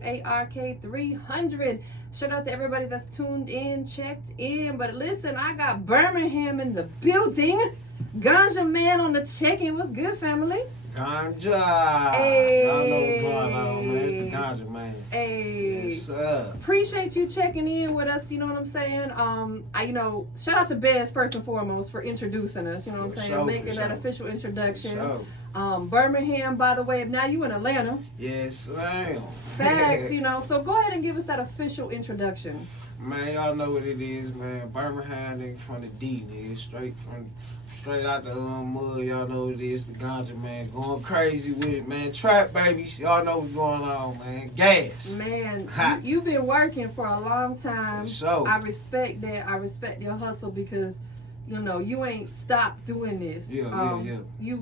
WARK300. Shout out to everybody that's tuned in, checked in. But listen, I got Birmingham in the building. Ganja Mann on the check-in. What's good, family? Ganja. Hey. Y'all know what's going on, man. It's the Ganja Man. Hey. Yes, sir. Appreciate you checking in with us, you know what I'm saying? Shout out to Bez first and foremost for introducing us, you know what I'm saying? Sure, Making that official introduction. Sure. Birmingham, by the way, now you in Atlanta. Yes, ma'am. Facts, you know. So go ahead and give us that official introduction. Man, y'all know what it is, man. Birmingham, nigga, from the D, nigga. Straight out the mud, y'all know what it is, the Ganja Man. Going crazy with it, man. Trap babies, y'all know what's going on, man. Gas. Man, you've been working for a long time. For sure. I respect that. I respect your hustle because, you know, you ain't stopped doing this. Yeah.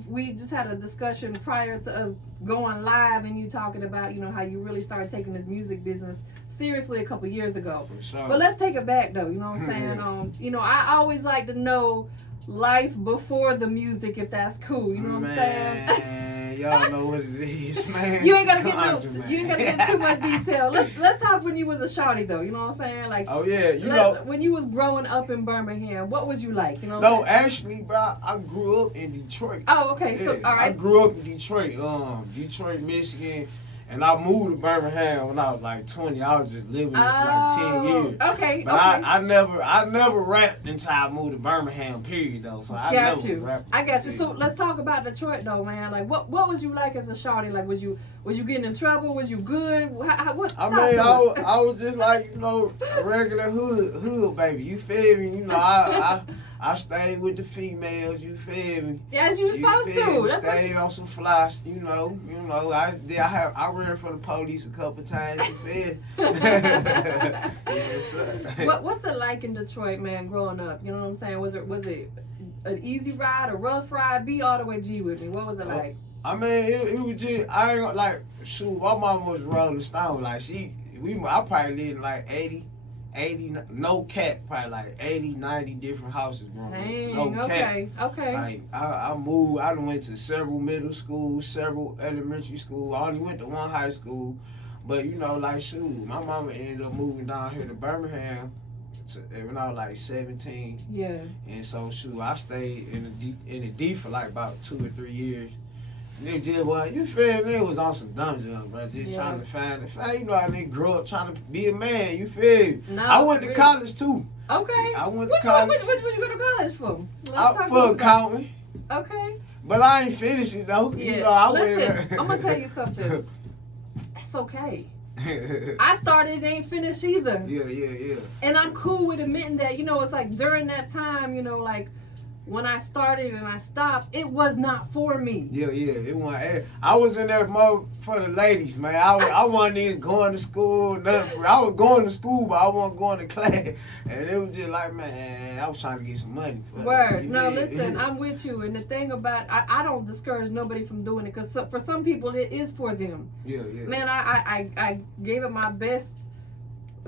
We just had a discussion prior to us going live and you talking about, you know, how you really started taking this music business seriously a couple years ago. For sure. But let's take it back though, you know what I'm saying? You know, I always like to know life before the music, if that's cool. You know what I'm saying? Man, y'all know what it is, man. You ain't gotta get too much detail. Let's talk when you was a shawty though. You know what I'm saying? Like, oh yeah, you know when you was growing up in Birmingham, what was you like? You know? No, actually, bro, I grew up in Detroit. Oh, okay. Yeah, So all right. I grew up in Detroit, Michigan. And I moved to Birmingham when I was like 20. I was just living there for like 10 years. Okay, but okay. I never rapped until I moved to Birmingham, period, though. So I got never you. rapped. I got you. So let's talk about Detroit, though, man. Like, what was you like as a shawty? Like, was you getting in trouble? Was you good? I was just like, you know, a regular hood baby. You feel me? You know, I stayed with the females, you feel me? Yeah, as you supposed to. That's stayed on some flies, you know. I ran for the police a couple times, you feel me? Yes, sir. What's it like in Detroit, man, growing up? You know what I'm saying? Was it an easy ride, a rough ride? Be all the way G with me. What was it like? I mean, it was just, I ain't gonna, like, shoot, my mama was Rolling Stone. Like, I probably lived in like 80, no cap, probably like 80, 90 different houses growing up. No cap. Okay. Like, I moved, I done went to several middle schools, several elementary schools. I only went to one high school. But, you know, like, shoot, my mama ended up moving down here to Birmingham when I was like 17. Yeah. And so, shoot, I stayed in the D for like about 2 or 3 years. Nigga just, well, you feel me? It was on some dumb junk, bro. Just trying to find it. You know, I didn't grow up trying to be a man. You feel me? No, I went to college too. Okay. I went to college. Which one you go to college for? For accounting. Okay. But I ain't finished it though. Yeah. You know, Listen, I'm gonna tell you something. That's okay. I started, it ain't finished either. Yeah. And I'm cool with admitting that. You know, it's like during that time, you know, like when I started and I stopped, it was not for me. Yeah. It wasn't. I was in there more for the ladies, man. I wasn't even going to school, nothing. I was going to school, but I wasn't going to class. And it was just like, man, I was trying to get some money. Word. No, listen, I'm with you. And the thing about, I don't discourage nobody from doing it because for some people, it is for them. Yeah. Man, I gave it my best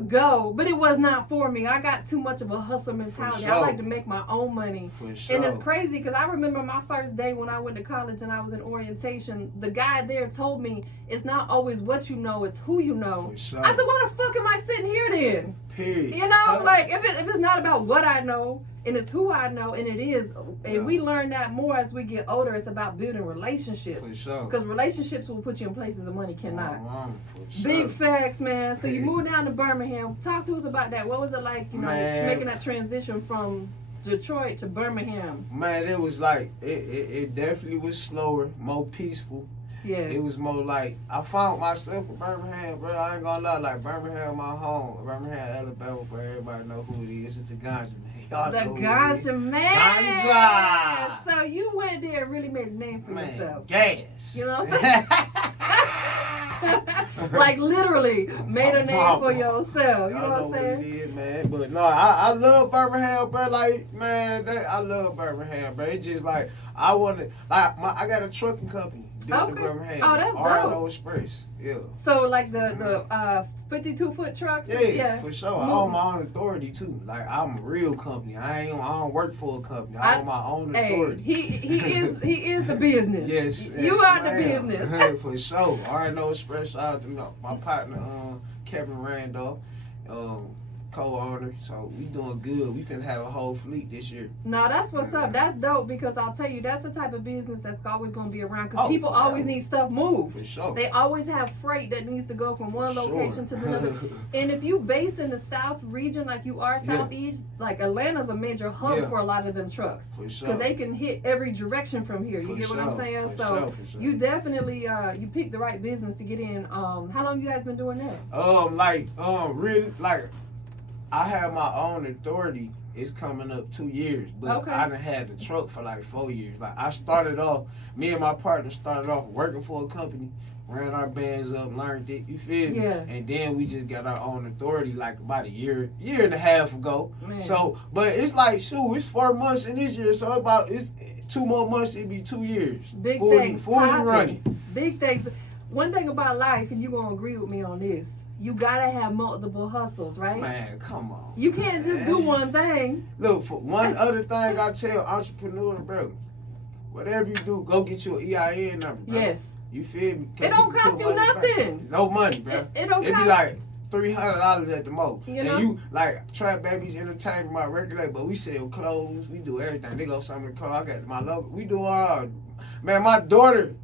go, but it was not for me. I got too much of a hustle mentality. Sure. I like to make my own money. For sure. And it's crazy because I remember my first day when I went to college and I was in orientation. The guy there told me it's not always what you know, it's who you know. For sure. I said, why the fuck am I sitting here then? Period. You know, like if it's not about what I know and it's who I know, and it is, and we learn that more as we get older. It's about building relationships. For sure. Because relationships will put you in places that money cannot. For sure. Big facts, man. So you moved down to Birmingham. Talk to us about that. What was it like, you know, making that transition from Detroit to Birmingham? Man, it was like, it definitely was slower, more peaceful. Yeah. It was more like, I found myself in Birmingham, bro. I ain't gonna lie, like Birmingham, my home. Birmingham, Alabama, bro. Everybody know who it is. It's the Ganja Man. The Ganja Man. Ganja. So you went there and really made a name for yourself. Gas. You know what I'm saying? Like literally made a name for yourself. You know what I'm saying? What it is, man. But no, I love Birmingham, bro. Like, man, I love Birmingham, bro. It's just like I got a trucking company. built in Okay. Birmingham. Oh, that's R&O dope. Express. Yeah. So like the 52-foot trucks. Yeah, for sure. I own Move. my own authority too. Like I'm a real company. I don't work for a company. I own my own Hey, authority. he is the business. Yes, You yes, are the ma'am. business. For sure. R&O Express. Shout out to my partner, Kevin Randolph, co-owner. So we doing good. We finna have a whole fleet this year. No, that's what's up. That's dope because I'll tell you, that's the type of business that's always going to be around because people always need stuff moved. For sure. They always have freight that needs to go from one location to the other. And if you based in the South region like you are, Southeast, like Atlanta's a major hub for a lot of them trucks. For sure. Because they can hit every direction from here. You get what I'm saying? So you definitely, you picked the right business to get in. How long you guys been doing that? Really, like, I have my own authority. It's coming up 2 years, but I done had the truck for like 4 years. Like I started off, me and my partner started off working for a company, ran our bands up, learned it. You feel me? Yeah. And then we just got our own authority like about a year and a half ago. Man. So, but it's like it's 4 months in this year, so it's 2 more months. It'd be 2 years. Big fully things. running. Big things. One thing about life, and you gonna agree with me on this. You gotta have multiple hustles, right? Man, come on. You can't just do one thing. Look, for one other thing I tell entrepreneurs, bro, whatever you do, go get your EIN number, bro. Yes. You feel me? It don't cost you nothing. No money, bro. It don't It'd cost. be like $300 at the most. You know? And you, like, Trap Babies Entertainment, my record label, but we sell clothes, we do everything. They go some of the clothes, I got my logo. We do all. Man, my daughter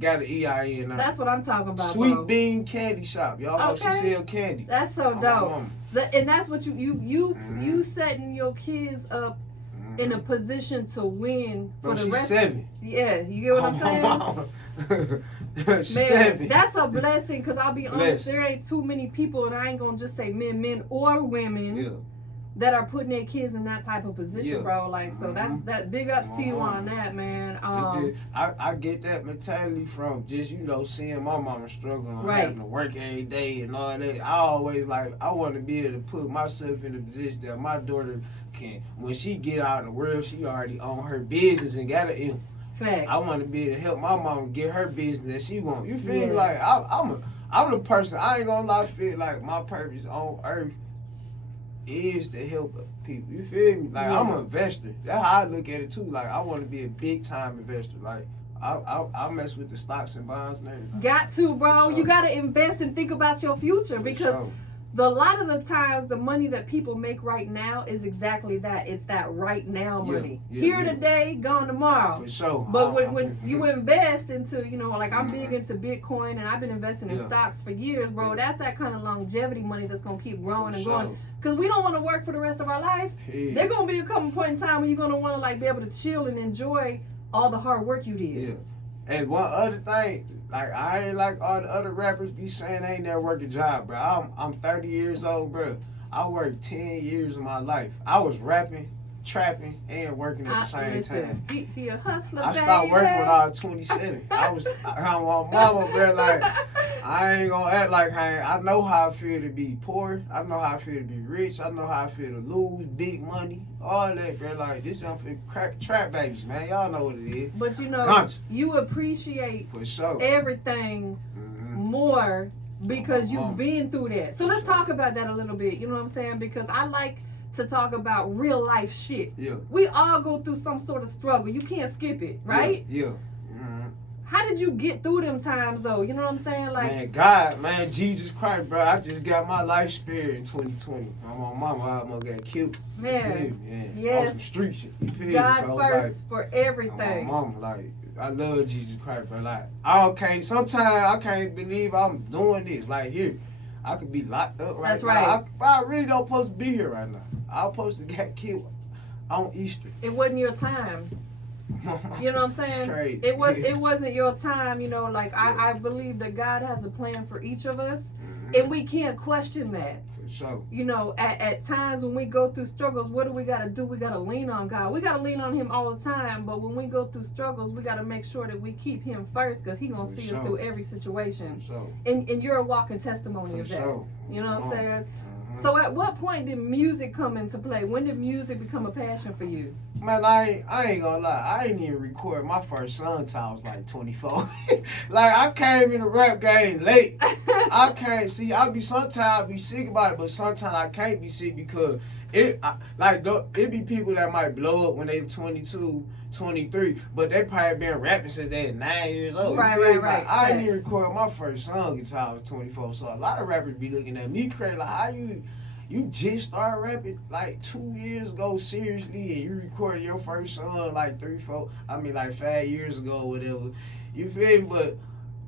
got an EIN number. That's what I'm talking about, Sweet bro. Bean Candy Shop. Y'all know she sell candy. That's so dope. And that's what you setting your kids up in a position to win for the rest. 7. Yeah, you get what I'm saying? Man, that's a blessing because I'll be honest, there ain't too many people, and I ain't gonna just say men or women that are putting their kids in that type of position, bro. Like, so that big ups to you on that, man. I get that mentality from just, seeing my mama struggle and having to work every day and all that. I always I want to be able to put myself in a position that my daughter can, when she get out in the world, she already own her business and got an Facts. I want to be able to help my mama get her business that she want. You feel me? Like, I'm the person, I ain't gonna lie, feel like my purpose on earth is to help people. You feel me? Like, I'm an investor. That's how I look at it too. Like, I want to be a big time investor. Like, I mess with the stocks and bonds and everything. Got to, bro. You got to invest and think about your future because a lot of the times the money that people make right now is exactly that. It's that right now money. Here today, gone tomorrow. For sure. But when you invest into, like I'm big into Bitcoin and I've been investing in stocks for years, bro. That's that kind of longevity money that's going to keep growing and growing. Because we don't want to work for the rest of our life. There's going to be a couple point in time when you're going to want to be able to chill and enjoy all the hard work you did. Yeah. And one other thing, I ain't like all the other rappers be saying they ain't never work a job, bro. I'm 30 years old, bro. I worked 10 years of my life. I was rapping, trapping, and working at the same time. He a hustler, I started working when I was 27. I'm my mama, bro. Like, I ain't gonna act like I know how I feel to be poor. I know how I feel to be rich. I know how I feel to lose big money. All that, bro. Like, this young Trap Babies, man. Y'all know what it is. But you appreciate for sure everything more because you've been through that. So let's talk about that a little bit. You know what I'm saying? Because I like to talk about real life shit. Yeah. We all go through some sort of struggle. You can't skip it, right? Yeah. How did you get through them times though? You know what I'm saying? Like, man, God, man, Jesus Christ, bro. I just got my life spared in 2020. My mama almost got killed. Man, on some street shit. You feel God me? So, first for everything. My mama, like, I love Jesus Christ, bro. Like, sometimes I can't believe I'm doing this. Like, here, I could be locked up right That's now. right. I really don't supposed to be here right now. I'm supposed to get killed on Easter. It wasn't your time. You know what I'm saying? It's crazy. It wasn't your time, I believe that God has a plan for each of us and we can't question that. For sure. At times when we go through struggles, what do? We gotta lean on God. We gotta lean on him all the time, but when we go through struggles, we gotta make sure that we keep him first because he gonna see us through every situation. For sure. And you're a walking testimony of that. Sure. You know what I'm saying? So at what point did music come into play? When did music become a passion for you? Man, I ain't gonna lie. I ain't even record my first song till I was like 24. Like, I came in the rap game late. I can't see. Sometimes I be sick about it, but sometimes I can't be sick because it be people that might blow up when they 22, 23, but they probably been rapping since they 9 years old. Right. Like, I didn't even record my first song until I was 24. So a lot of rappers be looking at me crazy, like, how you just started rapping like 2 years ago seriously, and you recorded your first song like 5 years ago or whatever. You feel me? But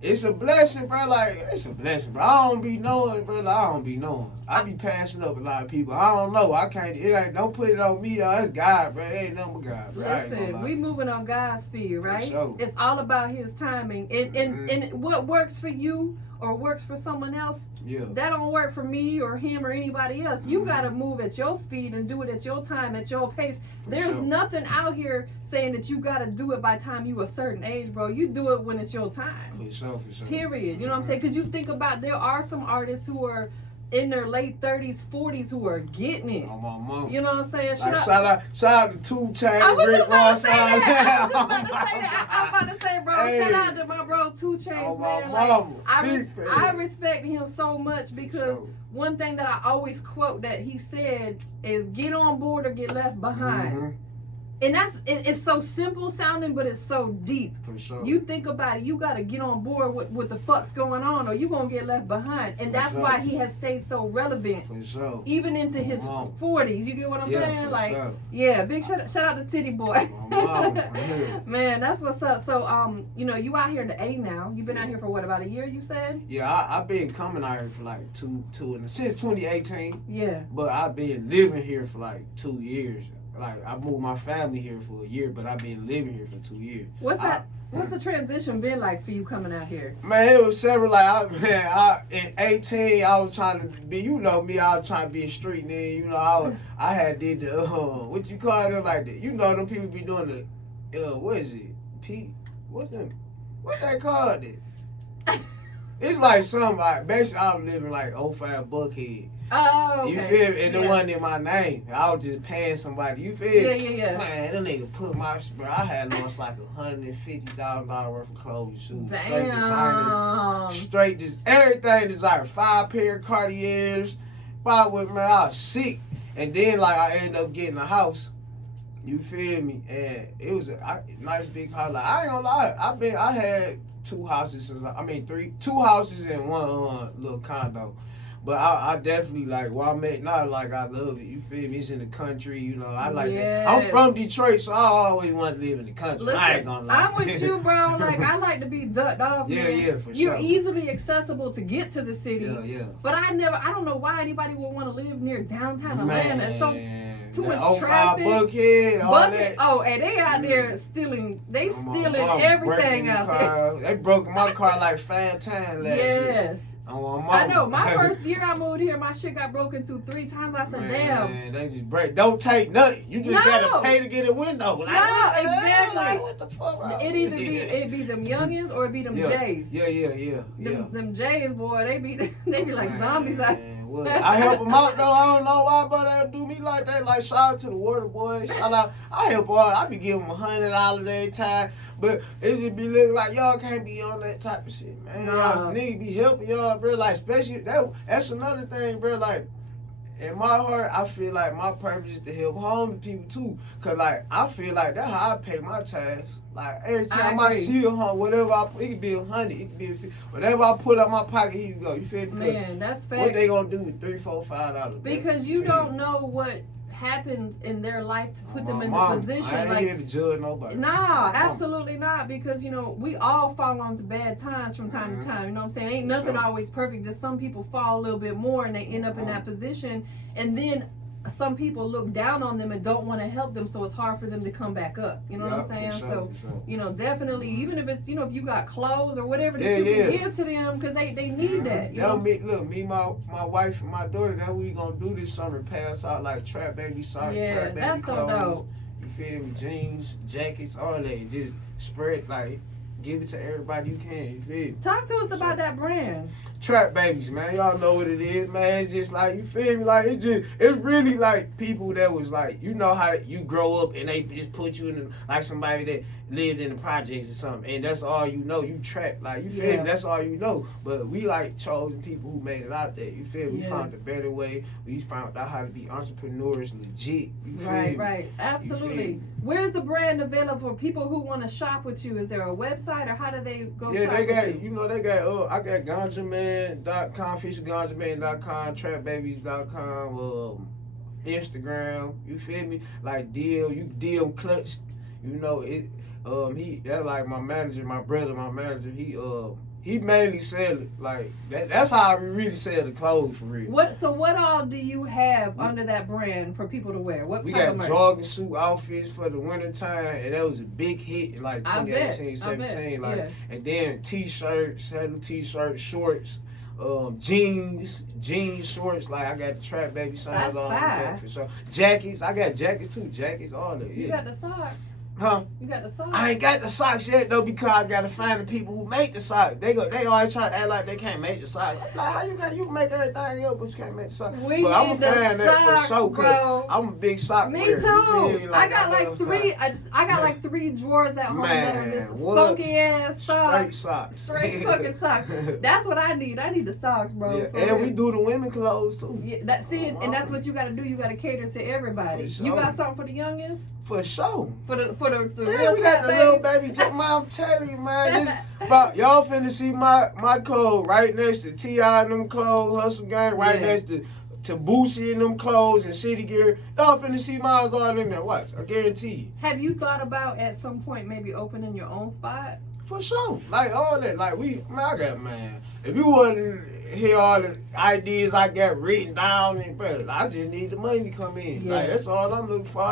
it's a blessing, bro. Like, it's a blessing, bro. I don't be knowing, bro. Like, I don't be knowing. I be passing up a lot of people. I don't know. I can't. Don't put it on me, though. It's God, bro. It ain't nothing but God, bro. Listen, we moving on God's speed, right? Sure. It's all about His timing, and what works for you or works for someone else, that don't work for me or him or anybody else. You gotta move at your speed and do it at your time, at your pace. There's nothing out here saying that you gotta do it by the time you a certain age, bro. You do it when it's your time. For sure. Period. You know what I'm saying? Because you think about, there are some artists who are in their late 30s, 40s who are getting it. Oh, my mom. You know what I'm saying? Shout out to 2 Chainz. I was just about to say that. I'm about to say, bro, shout out to my bro 2 Chainz, man. Like, I respect him so much because one thing that I always quote that he said is, get on board or get left behind. And it's so simple sounding, but it's so deep. For sure. You think about it, you got to get on board with what the fuck's going on, or you going to get left behind. And that's why he has stayed so relevant. For sure. Even into his 40s. You get what I'm saying? For like, sure. Big shout out to Titty Boy. Man, that's what's up. So, you out here in the A now. You've been out here for what, about a year, you said? Yeah, I've been coming out here for like since 2018. Yeah. But I've been living here for like 2 years. Like, I moved my family here for a year, but I've been living here for 2 years. What's the transition been like for you coming out here? Man, it was several. Like, in 18, I was trying to be, you know me, I was trying to be a street nigga. You know, I had did the, what you call them, like, them people be doing the, what is it? What they called it? It's like something, like, basically I was living like 05 Buckhead. Oh, okay. You feel me? And it wasn't in my name. I was just paying somebody. You feel me? Yeah. Man, that nigga put bro, I had lost like $150,000 worth of clothes, shoes. Damn. Everything designer. 5 pair of Cartiers. I was sick. And then, like, I ended up getting a house. You feel me? And it was a nice big house. Like, I ain't gonna lie. I had 2 houses. 2 houses and one little condo. But I definitely, like, where I'm at now, like, I love it. You feel me? It's in the country, you know. I like that. I'm from Detroit, so I always want to live in the country. Listen, I ain't gonna lie. I'm with you, bro. Like, I like to be ducked off, man. Yeah, for sure. You're easily accessible to get to the city. Yeah. But I don't know why anybody would want to live near downtown Atlanta. It's so too much 05 traffic. Buckhead, all that. Oh, and they out there stealing. They stealing everything out there. They broke my car like 5 times last year. Yes. I know. My first year I moved here, my shit got broken into 3 times. I said, damn. They just break. Don't take nothing. You just gotta pay to get a window. Like, no, exactly. Like, what the fuck, bro? It be them youngins or it be them Jays. Yeah. Them Jays, boy, they be like zombies out. Well, I help them out though. I don't know why, but they do me like that. Like, shout out to the water boys. Shout out. I help all. I be giving them $100 every time. But it just be looking like y'all can't be on that type of shit, man. Y'all need to be helping y'all, bro. Like, especially that's another thing, bro. Like, in my heart, I feel like my purpose is to help homeless people too. Cause like I feel like that's how I pay my tax. Like every time I see a home, whatever it could be 100, it could be 50. Whatever I put out my pocket, here you go. You feel me? Man, that's fact. What they gonna do with $3, $4, $5? Because you don't know what happened in their life to put them in the position. I ain't here to judge nobody. Nah, absolutely not. Because we all fall onto bad times from time to time. You know what I'm saying? Ain't nothing always perfect. Just some people fall a little bit more and they end up in that position, and then some people look down on them and don't want to help them, so it's hard for them to come back up. You know what I'm saying? For sure. Definitely, even if it's, if you got clothes or whatever that you can give to them, because they need that. Me, my wife, and my daughter, that's what we gonna do this summer. Pass out like trap baby socks, trap baby that's clothes. So dope. You feel me? Jeans, jackets, all that. Just spread, like, give it to everybody you can. You feel me? Talk to us about that brand. Trap babies, man. Y'all know what it is, man. It's just like, you feel me? Like, it's really like people that was like, you know how you grow up and they just put you in like somebody that lived in the projects or something, and that's all you know. You trap, like, you feel me? That's all you know. But we like chosen people who made it out there. You feel me? We found a better way. We found out how to be entrepreneurs legit. You feel me? Right. Absolutely. Where's the brand available for people who want to shop with you? Is there a website, or how do they go shop they got, with you? you know, they got, I got GanjaMann.com, FisherGanjaMann.com, TrapBabies.com, Instagram, you feel me? Like DM Clutch, you know, that's like my manager, my brother, he mainly sell it like that. That's how I really sell the clothes for real. What all do you have under that brand for people to wear? We got jogging suit outfits for the winter time, and that was a big hit in like 2018, 17. Like, and then t-shirts, shorts, jeans shorts. Like, I got the Trap Baby signs on that for sure. Jackets, I got jackets too. Jackets, all that. You got the socks. Huh? You got the socks? I ain't got the socks yet though, because I gotta find the people who make the socks. They always try to act like they can't make the socks. I'm like, how you can make everything else, but you can't make the socks? We but I'm need gonna the find that for sure, bro. I'm a big sock Me player. too. I got like three. I got like 3 drawers at home that are just funky ass socks. Straight socks. Straight fucking socks. That's what I need. I need the socks, bro. Yeah. And we do the women clothes too. Yeah, and that's what you gotta do. You gotta cater to everybody. Sure. You got something for the youngest? For sure. For the yeah, we got the little baby. Man, I'm telling you, man. Y'all finna see my clothes right next to T.I. and them clothes, Hustle Gang, right next to Boosie and them clothes and City Gear. Y'all finna see mine all in there. Watch, I guarantee you. Have you thought about at some point maybe opening your own spot? For sure. Like, all that. Like, if you want to hear all the ideas I got written down, and bro, I just need the money to come in. Yeah. Like, that's all I'm looking for.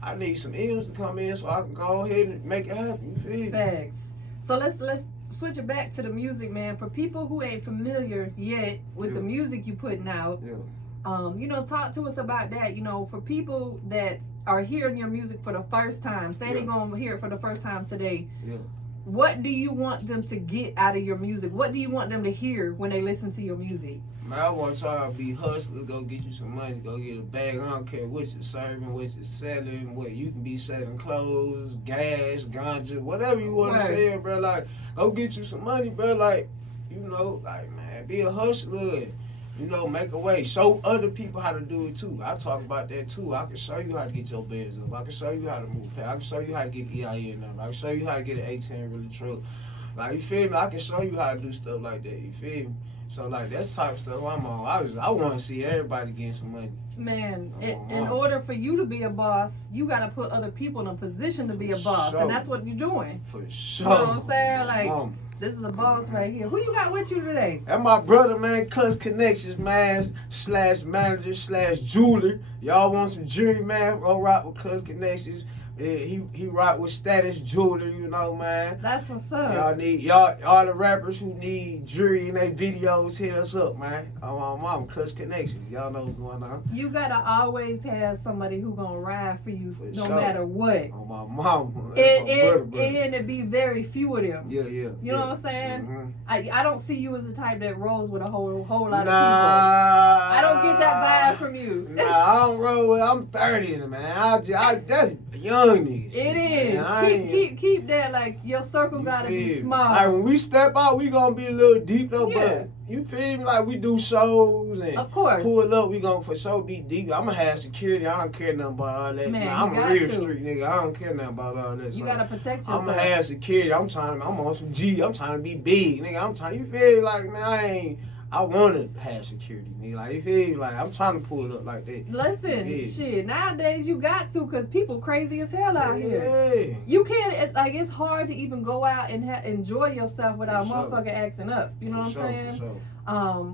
I need some M's to come in so I can go ahead and make it happen. You feel me? Facts. So let's switch it back to the music, man. For people who ain't familiar yet with the music you putting out, talk to us about that. You know, for people that are hearing your music for the first time, say they're gonna hear it for the first time today. Yeah. What do you want them to get out of your music? What do you want them to hear when they listen to your music? Man, I want y'all to be hustlers, go get you some money, go get a bag. I don't care what you're serving, what you're selling, what you can be selling clothes, gas, ganja, whatever you want to sell, bro. Like, go get you some money, bro. Like, man, be a hustler. Make a way. Show other people how to do it too. I talk about that too. I can show you how to get your bands up. I can show you how to move pay. I can show you how to get EIN number. I can show you how to get an 18 really truck. Like, you feel me? I can show you how to do stuff like that. You feel me? So, like, that's the type of stuff I'm on. I want to see everybody getting some money. Man, in order for you to be a boss, you got to put other people in a position to be a boss. And that's what you're doing. For sure. You know what I'm saying? Like, this is a boss right here. Who you got with you today? That's my brother, man, Cuss Connections, man, /manager /jeweler. Y'all want some jewelry, man? Go rock with Cuss Connections. Yeah, he rock with Status Jewelry, man. That's what's up. All the rappers who need jewelry in their videos, hit us up, man. My mom, Cuss Connections. Y'all know what's going on. You gotta always have somebody who gonna ride for you no matter what. On my mom. And it be very few of them. Yeah. You know what I'm saying? Mm-hmm. I don't see you as the type that rolls with a whole lot of people. I don't get that vibe from you. Nah, I don't roll with. I'm 30, man. That's young niggas. It is. Man, keep that, like, your circle gotta be small. Like, when we step out, we gonna be a little deep though, but you feel me? Like, we do shows and of course pull up, we gonna for sure be deep. I'ma have security. I don't care nothing about all that. Man, I'm a real street nigga. I don't care nothing about all that. You gotta protect yourself. I'ma have security. I'm on some G. I'm trying to be big, nigga. You feel like, man, I want to have security, nigga. Like, you feel me? Like, I'm trying to pull it up like that. Listen, shit, nowadays you got to, because people crazy as hell out here. Yeah. You can't, it's hard to even go out and enjoy yourself without motherfucker acting up. You know what I'm saying?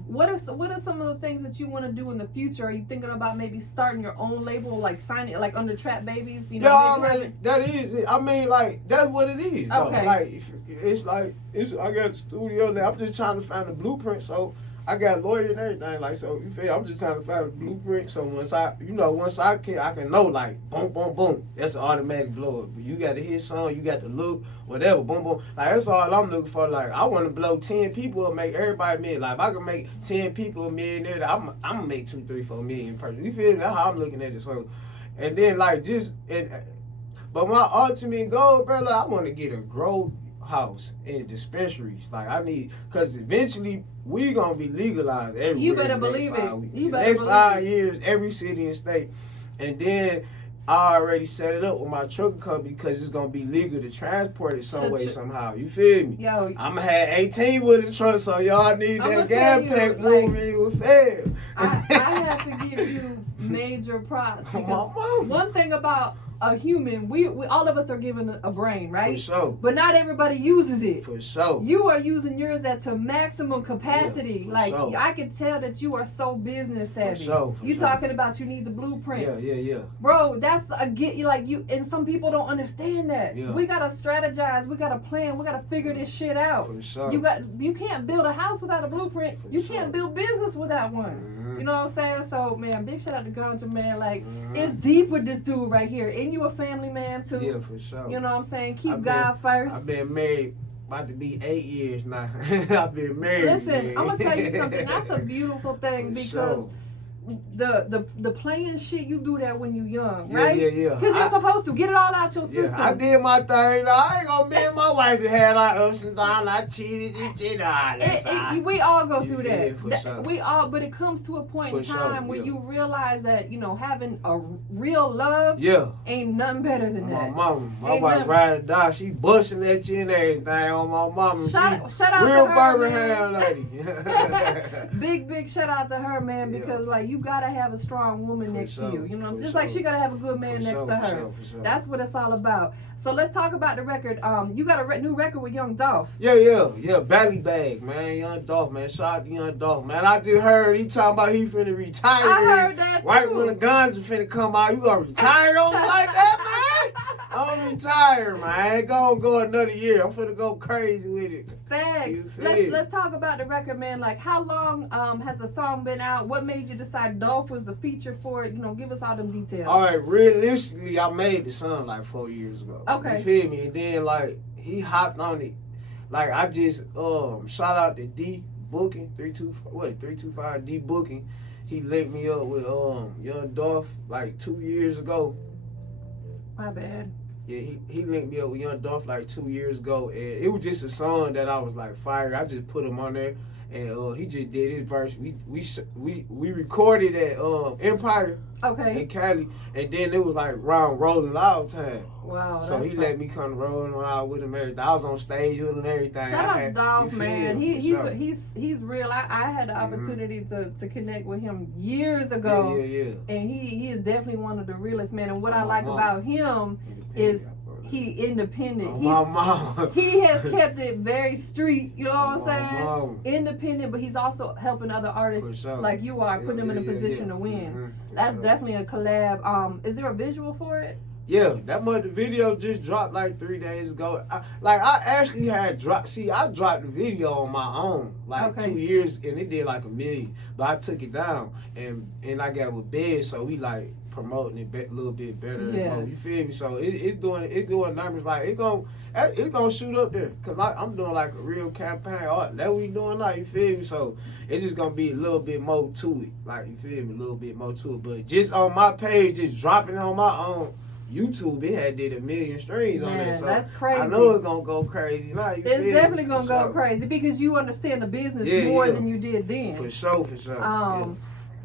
What are some of the things that you want to do in the future? Are you thinking about maybe starting your own label, like signing, like under Trap Babies? You know, that is it. I mean, like, that's what it is. Okay. Though. Like, I got a studio now. I'm just trying to find the blueprint. So I got a lawyer and everything. Like, so you feel? I'm just trying to find a blueprint. So once I can know, like, boom, boom, boom. That's an automatic blow up. But you got to hit song, you got to look, whatever, boom, boom. Like, that's all I'm looking for. Like, I want to blow 10 people and make everybody million. Like, if I can make 10 people a millionaire, I'm gonna make 2, 3, 4 million per person. You feel me? That's how I'm looking at it. So, and then like but my ultimate goal, bro, like, I want to get a grow house and dispensaries. Like, I need, because eventually we gonna be legalized everywhere. You better believe it. You better next believe 5 it. years, every city and state. And then I already set it up with my trucking company because it's gonna be legal to transport it some way, somehow. You feel me? Yo, I'ma have 18 with the truck, so y'all need that gas pack moving. You fail. I have to give you major props because one thing about a human, we all of us are given a brain, right? For sure. But not everybody uses it. For sure. You are using yours at to maximum capacity. Yeah, like sure. I can tell that you are so business savvy. For sure. You talking about you need the blueprint. Yeah. Bro, that's a get you like you, and some people don't understand that. Yeah. We gotta strategize, we gotta plan, we gotta figure this shit out. For sure. You can't build a house without a blueprint. You can't build business without one. Mm-hmm. You know what I'm saying? So man, big shout out to Ganja, man. Like it's deep with this dude right here. And you a family man too. Yeah, for sure. You know what I'm saying? Keep God first. I've been married about to be 8 years now. I've been married. Listen, man. I'm gonna tell you something. That's a beautiful thing For because sure. the playing shit, you do that when you young, right? Yeah. Because you're supposed to get it all out your system. Yeah, I did my thing. I ain't gonna, me and my wife had our ups and downs. I cheated. We all go through Yeah, that. for sure. We all, but it comes to a point in For time sure, where yeah. you realize that, you know, having a real love Yeah. ain't nothing better than My that. mama, my Ain't wife nothing- ride or die. She busting at you and everything on my mama. Shout out real to her, Birmingham man. lady. Big shout out to her, man, because like you gotta have a strong woman For next sure, to you. You know, for just like sure. she gotta have a good man For next sure, to for her. sure. That's what it's all about. So let's talk about the record. You got a new record with Young Dolph. Yeah. Belly bag, man. Young Dolph, man. Shout out to Young Dolph, man. I just heard he talking about he finna retire. I heard that too. Right when the guns are finna come out, you gonna retire on me like that, man? I'm retire, man. Go another year. I'm finna go crazy with it. Facts. Let's talk about the record, man. Like, how long has the song been out? What made you decide Dolph was the feature for it? You know, give us all them details. All right, realistically, I made the song like 4 years ago. Okay. You feel me? And then like he hopped on it. Like I just shout out to D Booking 325 D Booking. He linked me up with Young Dolph like 2 years ago. My bad. Yeah, he linked me up with Young Dolph like 2 years ago, and it was just a song that I was like fire. I just put him on there, and he just did his verse. We recorded at Empire in Cali, and then it was like round Rolling Loud time. Wow. So he let me come rolling loud with him everything. I was on stage with him and everything. Shout out to Dolph, man. He's real. I had the Mm-hmm. opportunity to connect with him years ago. Yeah. And he is definitely one of the realest, man. And what I like about him is he independent. My mom. He has kept it very street, you know what I'm saying? Mom. Independent, but he's also helping other artists Sure. like you are, putting them in a position to win. Mm-hmm. That's definitely a collab. Is there a visual for it? Yeah, the video just dropped like 3 days ago. I actually had dropped. See, I dropped the video on my own like 2 years, and it did like 1 million. But I took it down, and I got with Bed, so we like promoting it a little bit better. Yeah. You feel me? So it's doing numbers like it's gonna shoot up there, cause I'm doing like a real campaign. That we doing now. You feel me? So it's just gonna be a little bit more to it. Like, you feel me? A little bit more to it. But just on my page, just dropping it on my own YouTube, it had did 1 million streams on there. So that's crazy. I know it's gonna go crazy. It's definitely gonna go crazy because you understand the business more than you did then. For sure.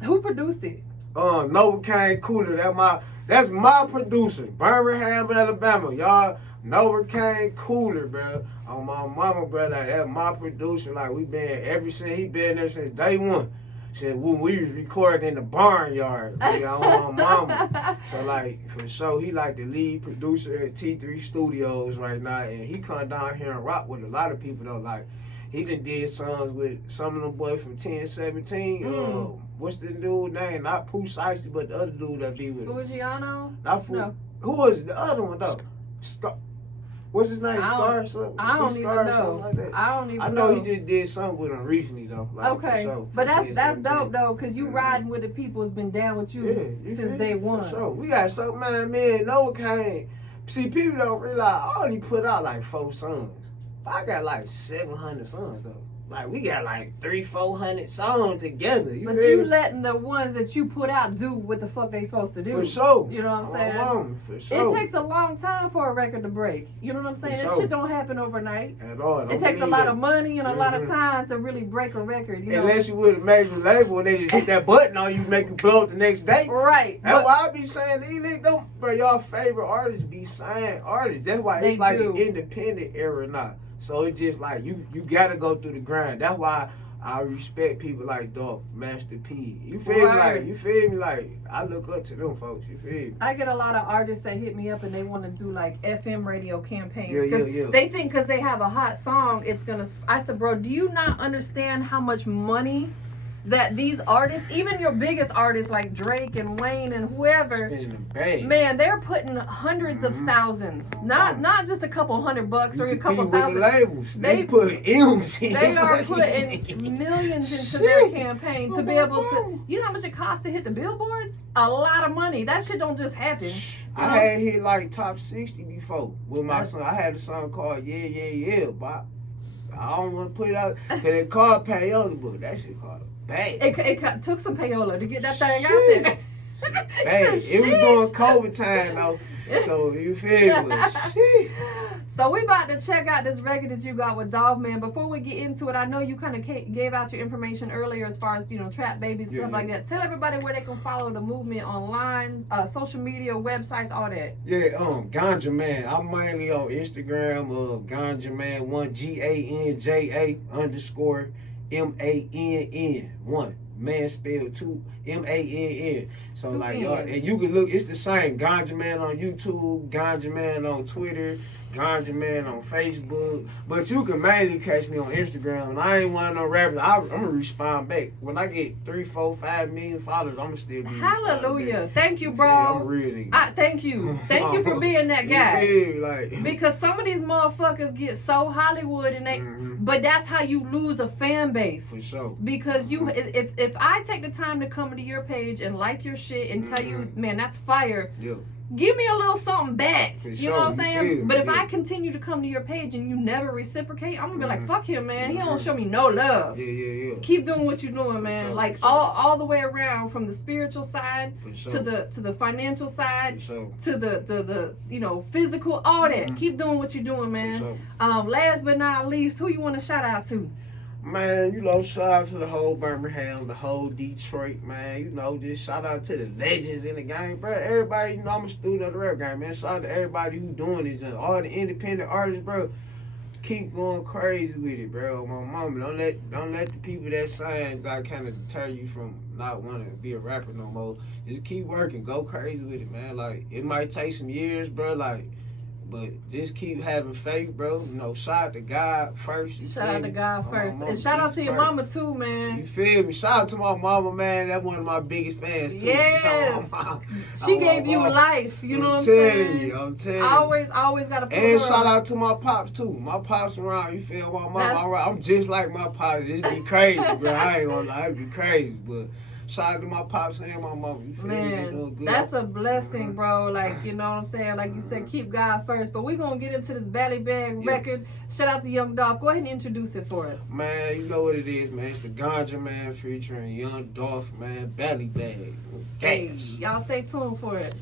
Who produced it? Novocaine Cooler. That's my producer. Birmingham, Alabama. Y'all, Novocaine Cooler, bro. On my mama, bro. Like, that's my producer. Like, we been ever since he been there since day one. Shit, when we was recording in the barnyard, on my mama. So like, for sure, he like the lead producer at T3 Studios right now, and he come down here and rock with a lot of people though. Like, he done did songs with some of them boys from 1017. What's the dude name? Not Pooh Shiesty, but the other dude that be with him. Fugiano? Not Fu. No. Who was the other one though? What's his name? Scar something? I don't even know. Like that. I don't even know. I know he just did something with him recently though. Like, okay, for sure, but that's 17. dope though, cause you riding with the people has been down with you since day one. For sure. We got so man, Noah came. See, people don't realize I only put out like 4 songs. I got like 700 songs though. Like we got like 300-400 songs together. But you letting the ones that you put out do what the fuck they supposed to do. For sure. You know what I'm saying? For sure. It takes a long time for a record to break. You know what I'm saying? That shit don't happen overnight. At all. It takes a lot of money and a lot of time to really break a record. You know? Unless you with a major label and they just hit that button on you, make it blow up the next day. Right. That's why I be saying these niggas don't, bro, y'all favorite artists be signed artists. That's why it's like an independent era now. So it's just like you gotta go through the grind. That's why I respect people like Dolph, Master P. You feel me? Like, you feel me? Like, I look up to them folks. You feel me? I get a lot of artists that hit me up and they want to do like FM radio campaigns. Yeah. They think because they have a hot song, it's gonna. I said, bro, do you not understand how much money that these artists, even your biggest artists like Drake and Wayne and whoever, man, they're putting hundreds of thousands, not just a couple $100 or a couple thousand. With the labels. They put M's in. They are putting millions into their campaign to be able to. You know how much it costs to hit the billboards? A lot of money. That shit don't just happen. I had hit like top 60 before with my son. I had a song called Yeah, but I don't want to put it out because it called Payola, but that shit called. It took some payola to get that thing out there. It was during COVID time though, so you feel me? So we about to check out this record that you got with Dolph, man. Before we get into it, I know you kind of gave out your information earlier as far as, Trap Babies, stuff like that. Tell everybody where they can follow the movement online, social media, websites, all that. Yeah, Ganja Man. I'm mainly on Instagram of Ganja Man 1 GANJA_MANN 1. Man spelled 2 MANN. So like y'all, and you can look, it's the same. Ganja Man on YouTube, Ganja Man on Twitter, Ganja Man on Facebook. But you can mainly catch me on Instagram. And I ain't one of no rappers. I'm gonna respond back. When I get 3, 4, 5 million followers, I'ma still be hallelujah. Thank you, bro. I'm a real nigga. Thank you. Thank you for being that guy. You feel me? Because some of these motherfuckers get so Hollywood and they but that's how you lose a fan base. For sure. Because if I take the time to come to your page and like your shit and tell you, man, that's fire. Yeah. Give me a little something back. You know what I'm saying? But if I I continue to come to your page and you never reciprocate, I'm gonna be like, fuck him, man. He don't show me no love. Yeah. Keep doing what you're doing, man. Sure, like all the way around, from the spiritual side to the financial side to the physical, all that. Keep doing what you're doing, man. Last but not least, who you want to shout out to? Man, shout out to the whole Birmingham, the whole Detroit, man. Just shout out to the legends in the game, bro. Everybody, I'm a student of the rap game, man. Shout out to everybody who doing this, and all the independent artists, bro. Keep going crazy with it, bro. My mama, don't let the people that sign like kind of deter you from not wanting to be a rapper no more. Just keep working, go crazy with it, man. Like, it might take some years, bro. But just keep having faith, bro. Shout out to God first. Shout out to God first. And shout out to your mama, too, man. You feel me? Shout out to my mama, man. That's one of my biggest fans, too. Yes. She gave you life. You know what I'm saying? I'm telling you. Always got to put her And shout out to my pops, too. My pops around. You feel my mama? I'm just like my pops. It'd be crazy, bro. I ain't gonna lie. It'd be crazy, but... Shout out to my pops and my mama. You feel me? That's a blessing, bro. Like, you know what I'm saying? Like you said, keep God first. But we're going to get into this Bally Bag record. Shout out to Young Dolph. Go ahead and introduce it for us. Man, you know what it is, man. It's the Ganja Man featuring Young Dolph, man. Bally Bag. Hey, y'all stay tuned for it.